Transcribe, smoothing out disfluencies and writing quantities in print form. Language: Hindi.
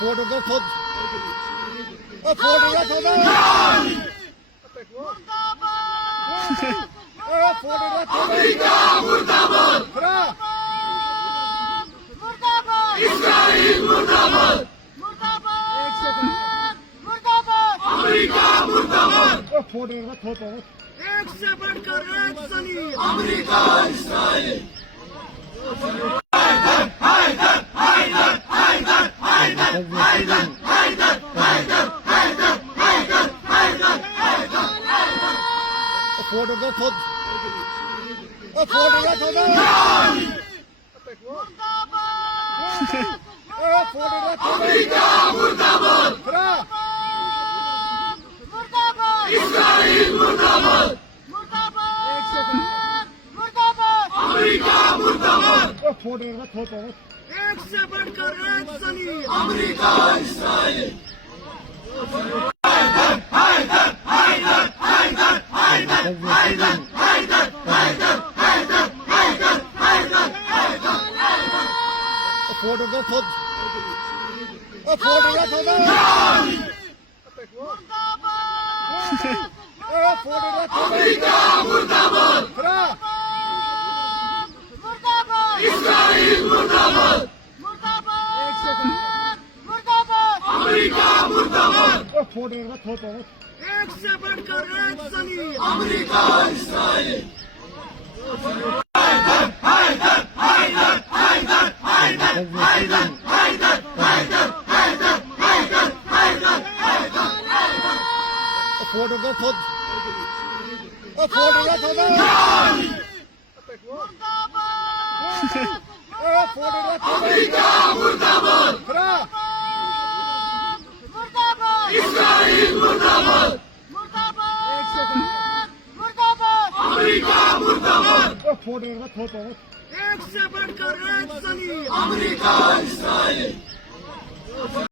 फोटो तो खुद फोटो का फोटो फोटो का अमेरिका मुर्दाबाद, इस्राइल मुर्दाबाद, अमेरिका मुर्दाबाद, फोटो का फोटो एक से बढ़कर एक सनी अमेरिका इस्राइल फोटो का खुद फोटो का फोटो फोटो का अमेरिका मुर्दाबाद, इस्राइल मुर्दाबाद, अमेरिका मुर्दाबाद, फोटो का फोटो एक से बढ़कर एक सनी अमेरिका इस्राइल फोटो का खुद फोटो का फोटो फोटो का अमेरिका मुर्दाबाद, इस्राइल मुर्दाबाद, अमेरिका मुर्दाबाद, फोटो का फोटो एक से बढ़कर एक सनी अमेरिका इस्राइल फोटो का खुद फोटो का फोटो फोटो का अमेरिका मुर्दाबाद, इस्राइल मुर्दाबाद, अमेरिका मुर्दाबाद, फोटो का फोटो एक से बढ़कर एक सनी अमेरिका इस्राइल